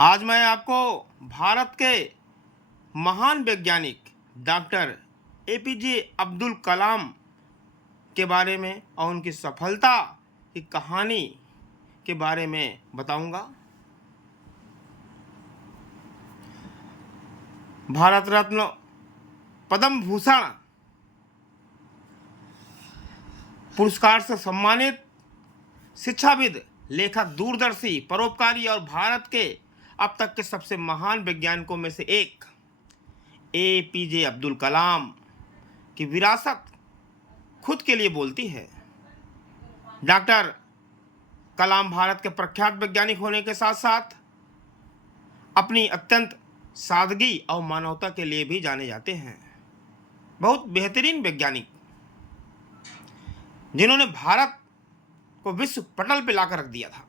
आज मैं आपको भारत के महान वैज्ञानिक डॉक्टर एपीजे अब्दुल कलाम के बारे में और उनकी सफलता की कहानी के बारे में बताऊंगा। भारत रत्न, पद्म भूषण पुरस्कार से सम्मानित शिक्षाविद, लेखक, दूरदर्शी, परोपकारी और भारत के अब तक के सबसे महान वैज्ञानिकों में से एक एपीजे अब्दुल कलाम की विरासत खुद के लिए बोलती है। डॉक्टर कलाम भारत के प्रख्यात वैज्ञानिक होने के साथ साथ अपनी अत्यंत सादगी और मानवता के लिए भी जाने जाते हैं। बहुत बेहतरीन वैज्ञानिक जिन्होंने भारत को विश्व पटल पर लाकर रख दिया था।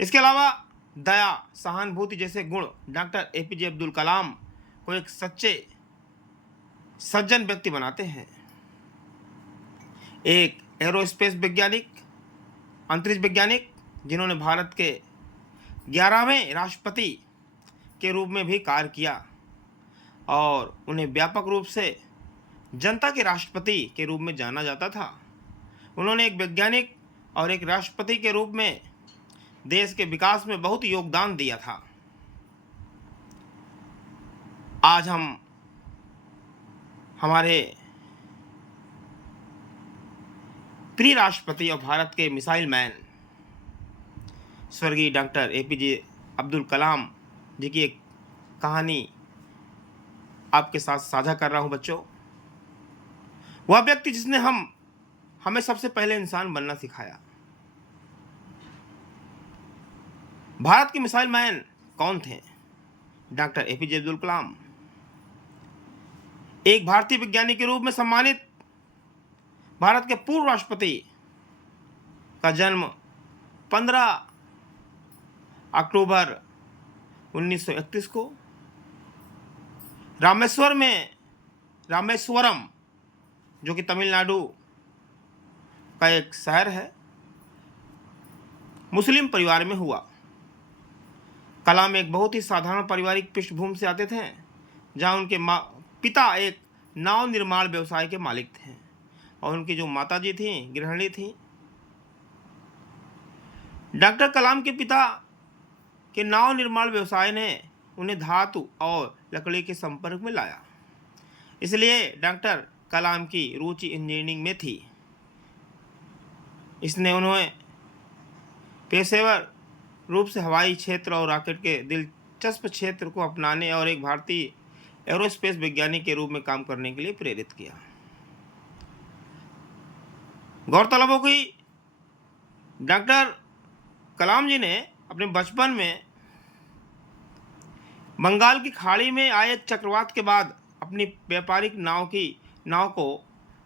इसके अलावा दया, सहानुभूति जैसे गुण डॉक्टर एपीजे अब्दुल कलाम को एक सच्चे सज्जन व्यक्ति बनाते हैं। एक एरोस्पेस वैज्ञानिक, अंतरिक्ष वैज्ञानिक जिन्होंने भारत के 11वें राष्ट्रपति के रूप में भी कार्य किया और उन्हें व्यापक रूप से जनता के राष्ट्रपति के रूप में जाना जाता था। उन्होंने एक वैज्ञानिक और एक राष्ट्रपति के रूप में देश के विकास में बहुत योगदान दिया था। आज हम हमारे प्रिय राष्ट्रपति और भारत के मिसाइल मैन स्वर्गीय डॉक्टर एपीजे अब्दुल कलाम जी की एक कहानी आपके साथ साझा कर रहा हूं बच्चों। वह व्यक्ति जिसने हमें सबसे पहले इंसान बनना सिखाया। भारत के मिसाइल मैन कौन थे? डॉक्टर एपीजे अब्दुल कलाम एक भारतीय वैज्ञानिक के रूप में सम्मानित भारत के पूर्व राष्ट्रपति का जन्म 15 अक्टूबर 1931 को रामेश्वरम जो कि तमिलनाडु का एक शहर है, मुस्लिम परिवार में हुआ। कलाम एक बहुत ही साधारण पारिवारिक पृष्ठभूमि से आते थे, जहां उनके पिता एक नाव निर्माण व्यवसाय के मालिक थे और उनकी जो माताजी थीं गृहिणी थीं। डॉक्टर कलाम के पिता के नाव निर्माण व्यवसाय ने उन्हें धातु और लकड़ी के संपर्क में लाया, इसलिए डॉक्टर कलाम की रुचि इंजीनियरिंग में थी। इसने उन्हें पेशेवर रूप से हवाई क्षेत्र और रॉकेट के दिलचस्प क्षेत्र को अपनाने और एक भारतीय एरोस्पेस वैज्ञानिक के रूप में काम करने के लिए प्रेरित किया। गौरतलब हो कि डॉक्टर कलाम जी ने अपने बचपन में बंगाल की खाड़ी में आए एक चक्रवात के बाद अपनी व्यापारिक नाव को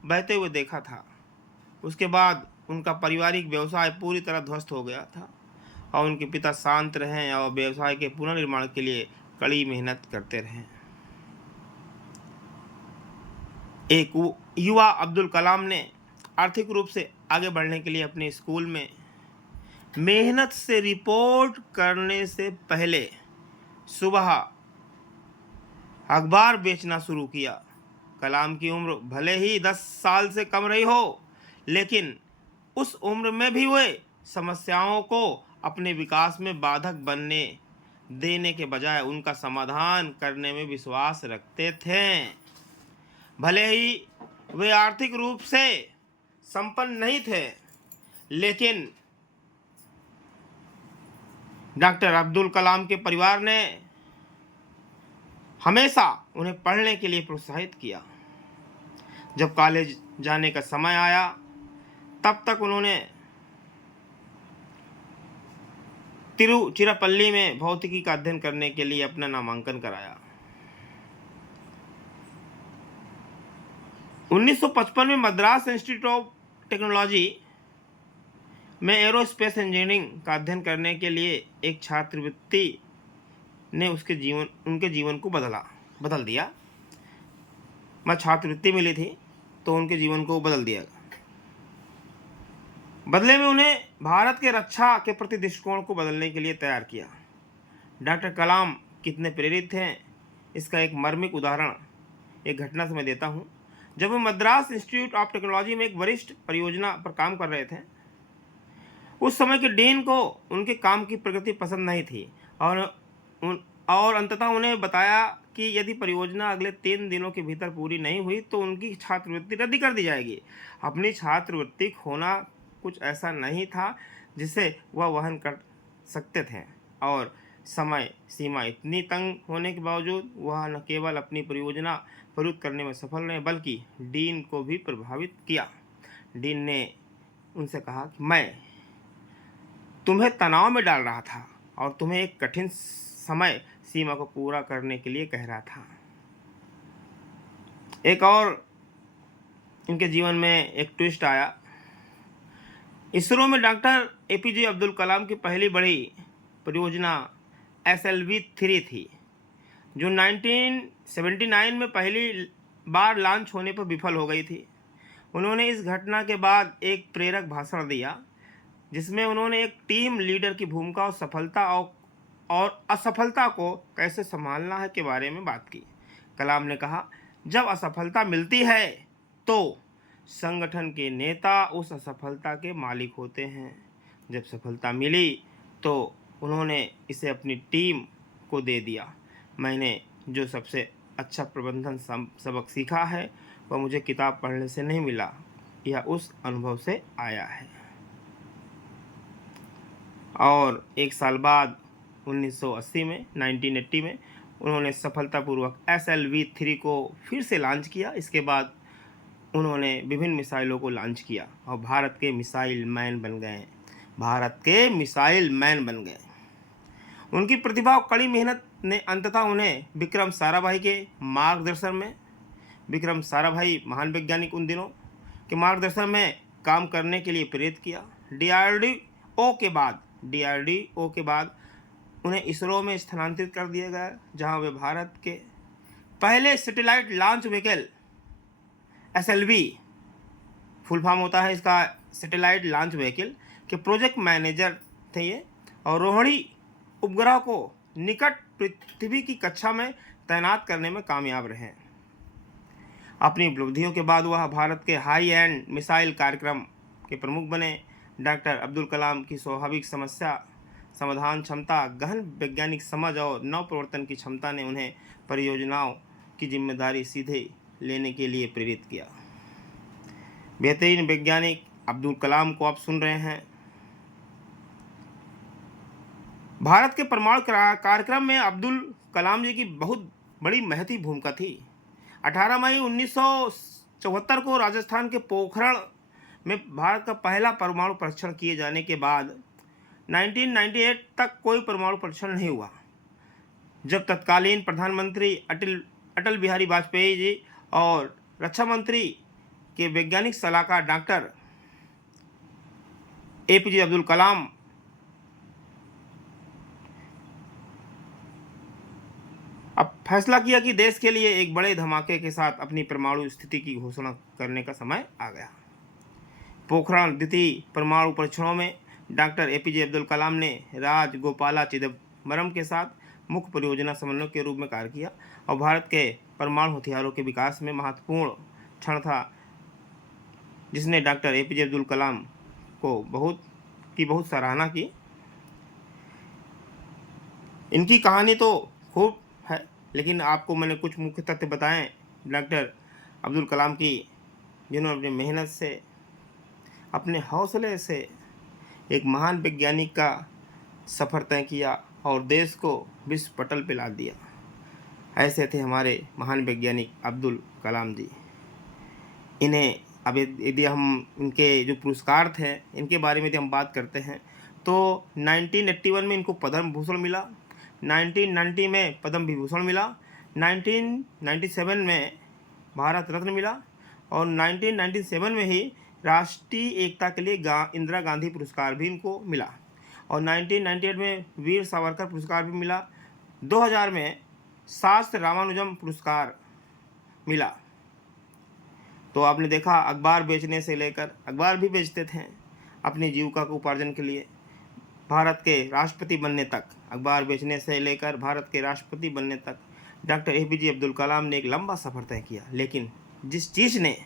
बहते हुए देखा था। उसके बाद उनका पारिवारिक व्यवसाय पूरी तरह ध्वस्त हो गया था और उनके पिता शांत रहे और व्यवसाय के पुनर्निर्माण के लिए कड़ी मेहनत करते रहे। एक युवा अब्दुल कलाम ने आर्थिक रूप से आगे बढ़ने के लिए अपने स्कूल में मेहनत से रिपोर्ट करने से पहले सुबह अखबार बेचना शुरू किया। कलाम की उम्र भले ही 10 साल से कम रही हो, लेकिन उस उम्र में भी वे समस्याओं को अपने विकास में बाधक बनने देने के बजाय उनका समाधान करने में विश्वास रखते थे। भले ही वे आर्थिक रूप से संपन्न नहीं थे, लेकिन डॉक्टर अब्दुल कलाम के परिवार ने हमेशा उन्हें पढ़ने के लिए प्रोत्साहित किया। जब कॉलेज जाने का समय आया, तब तक उन्होंने तिरुचिरापल्ली में भौतिकी का अध्ययन करने के लिए अपना नामांकन कराया। 1955 में मद्रास इंस्टीट्यूट ऑफ टेक्नोलॉजी में एरोस्पेस इंजीनियरिंग का अध्ययन करने के लिए एक छात्रवृत्ति ने उनके जीवन को बदल दिया। छात्रवृत्ति मिली थी तो उनके जीवन को बदल दिया। बदले में उन्हें भारत के रक्षा के प्रति दृष्टिकोण को बदलने के लिए तैयार किया। डॉक्टर कलाम कितने प्रेरित थे, इसका एक मर्मिक उदाहरण एक घटना से मैं देता हूँ। जब वो मद्रास इंस्टीट्यूट ऑफ टेक्नोलॉजी में एक वरिष्ठ परियोजना पर काम कर रहे थे, उस समय के डीन को उनके काम की प्रगति पसंद नहीं थी और और अंततः उन्हें बताया कि यदि परियोजना अगले 3 दिनों के भीतर पूरी नहीं हुई तो उनकी छात्रवृत्ति रद्द कर दी जाएगी। अपनी छात्रवृत्ति खोना कुछ ऐसा नहीं था जिसे वह वहन कर सकते थे और समय सीमा इतनी तंग होने के बावजूद वह न केवल अपनी परियोजना पूरी करने में सफल रहे बल्कि डीन को भी प्रभावित किया। डीन ने उनसे कहा कि मैं तुम्हें तनाव में डाल रहा था और तुम्हें एक कठिन समय सीमा को पूरा करने के लिए कह रहा था। एक और इनके जीवन में एक ट्विस्ट आया। इसरो में डॉक्टर एपीजे अब्दुल कलाम की पहली बड़ी परियोजना SLV-3 थी, जो 1979 में पहली बार लॉन्च होने पर विफल हो गई थी। उन्होंने इस घटना के बाद एक प्रेरक भाषण दिया जिसमें उन्होंने एक टीम लीडर की भूमिका और सफलता और असफलता को कैसे संभालना है के बारे में बात की। कलाम ने कहा, जब असफलता मिलती है तो संगठन के नेता उस असफलता के मालिक होते हैं। जब सफलता मिली तो उन्होंने इसे अपनी टीम को दे दिया। मैंने जो सबसे अच्छा प्रबंधन सबक सीखा है वह मुझे किताब पढ़ने से नहीं मिला, यह उस अनुभव से आया है। और एक साल बाद 1980 में 1980 में उन्होंने सफलतापूर्वक SLV-3 को फिर से लॉन्च किया। इसके बाद उन्होंने विभिन्न मिसाइलों को लॉन्च किया और भारत के मिसाइल मैन बन गए। उनकी प्रतिभा और कड़ी मेहनत ने अंततः उन्हें विक्रम साराभाई के मार्गदर्शन में, विक्रम साराभाई महान वैज्ञानिक उन दिनों के मार्गदर्शन में काम करने के लिए प्रेरित किया। DRDO के बाद उन्हें इसरो में स्थानांतरित कर दिया गया, जहां वे भारत के पहले satellite launch vehicle SLV, full form होता है इसका सैटेलाइट लॉन्च व्हीकल, के प्रोजेक्ट मैनेजर थे ये, और रोहिणी उपग्रह को निकट पृथ्वी की कक्षा में तैनात करने में कामयाब रहे। अपनी उपलब्धियों के बाद वह भारत के हाई एंड मिसाइल कार्यक्रम के प्रमुख बने। डॉक्टर अब्दुल कलाम की स्वाभाविक समस्या समाधान क्षमता, गहन वैज्ञानिक समझ और नव प्रवर्तन की क्षमता ने उन्हें परियोजनाओं की जिम्मेदारी सीधे लेने के लिए प्रेरित किया। बेहतरीन वैज्ञानिक अब्दुल कलाम को आप सुन रहे हैं। भारत के परमाणु कार्यक्रम में अब्दुल कलाम जी की बहुत बड़ी महती भूमिका थी। 18 मई 1974 को राजस्थान के पोखरण में भारत का पहला परमाणु परीक्षण किए जाने के बाद 1998 तक कोई परमाणु परीक्षण नहीं हुआ, जब तत्कालीन प्रधानमंत्री अटल बिहारी वाजपेयी जी और रक्षा मंत्री के वैज्ञानिक सलाहकार डॉक्टर एपीजे अब्दुल कलाम अब फैसला किया कि देश के लिए एक बड़े धमाके के साथ अपनी परमाणु स्थिति की घोषणा करने का समय आ गया। पोखरण द्वितीय परमाणु परीक्षणों में डॉक्टर एपीजे अब्दुल कलाम ने राजगोपाला चिदम्बरम के साथ मुख्य परियोजना समन्वयक के रूप में कार्य किया और भारत के परमाणु हथियारों के विकास में महत्वपूर्ण क्षण था, जिसने डॉक्टर एपीजे अब्दुल कलाम को बहुत सराहना की। इनकी कहानी तो खूब है, लेकिन आपको मैंने कुछ मुख्य तथ्य बताएं डॉक्टर अब्दुल कलाम की, जिन्होंने अपनी मेहनत से, अपने हौसले से एक महान वैज्ञानिक का सफ़र तय किया और देश को विश्व पटल पर ला दिया। ऐसे थे हमारे महान वैज्ञानिक अब्दुल कलाम जी। इन्हें अब यदि हम इनके जो पुरस्कार थे इनके बारे में यदि हम बात करते हैं तो 1981 में इनको पद्म भूषण मिला, 1990 में पद्म विभूषण मिला, 1997 में भारत रत्न मिला और 1997 में ही राष्ट्रीय एकता के लिए इंदिरा गांधी पुरस्कार भी इनको मिला और 1998 में वीर सावरकर पुरस्कार भी मिला। 2000 में शास्त्र रामानुजम पुरस्कार मिला। तो आपने देखा, अखबार बेचने से लेकर, अखबार भी बेचते थे अपनी जीविका को उपार्जन के लिए, भारत के राष्ट्रपति बनने तक, अखबार बेचने से लेकर भारत के राष्ट्रपति बनने तक डॉक्टर एपीजे अब्दुल कलाम ने एक लंबा सफ़र तय किया, लेकिन जिस चीज़ ने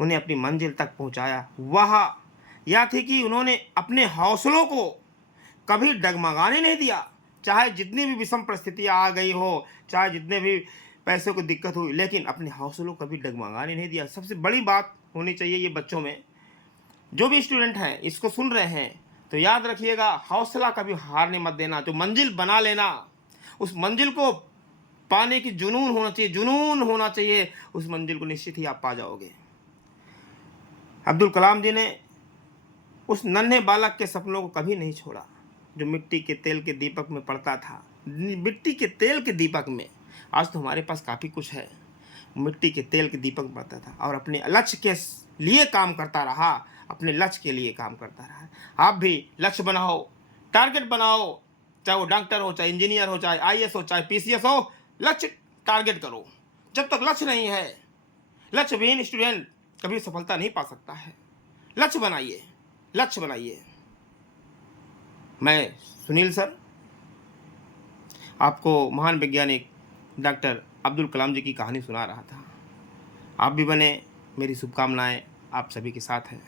उन्हें अपनी मंजिल तक पहुंचाया वह यह थी कि उन्होंने अपने हौसलों को कभी डगमगाने नहीं दिया। चाहे जितनी भी विषम परिस्थितियाँ आ गई हो, चाहे जितने भी पैसों की दिक्कत हुई, लेकिन अपने हौसलों को कभी डगमगाने नहीं दिया। सबसे बड़ी बात होनी चाहिए ये बच्चों में, जो भी स्टूडेंट हैं इसको सुन रहे हैं तो याद रखिएगा, हौसला कभी हारने मत देना। जो मंजिल बना लेना, उस मंजिल को पाने की जुनून होना चाहिए, जुनून होना चाहिए। उस मंजिल को निश्चित ही आप पा जाओगे। अब्दुल कलाम जी ने उस नन्हे बालक के सपनों को कभी नहीं छोड़ा, जो मिट्टी के तेल के दीपक में पड़ता था। मिट्टी के तेल के दीपक में, आज तो हमारे पास काफ़ी कुछ है, मिट्टी के तेल के दीपक में पड़ता था और अपने लक्ष्य के लिए काम करता रहा, अपने लक्ष्य के लिए काम करता रहा। आप भी लक्ष्य बनाओ, टारगेट बनाओ, चाहे वो डॉक्टर हो, चाहे इंजीनियर हो, चाहे आईएएस हो, चाहे पीसीएस हो, लक्ष्य टारगेट करो। जब तक लक्ष्य नहीं है, लक्ष्य विहीन स्टूडेंट कभी सफलता नहीं पा सकता है। लक्ष्य बनाइए, लक्ष्य बनाइए। मैं सुनील सर आपको महान वैज्ञानिक डॉक्टर अब्दुल कलाम जी की कहानी सुना रहा था। आप भी बने, मेरी शुभकामनाएं आप सभी के साथ हैं।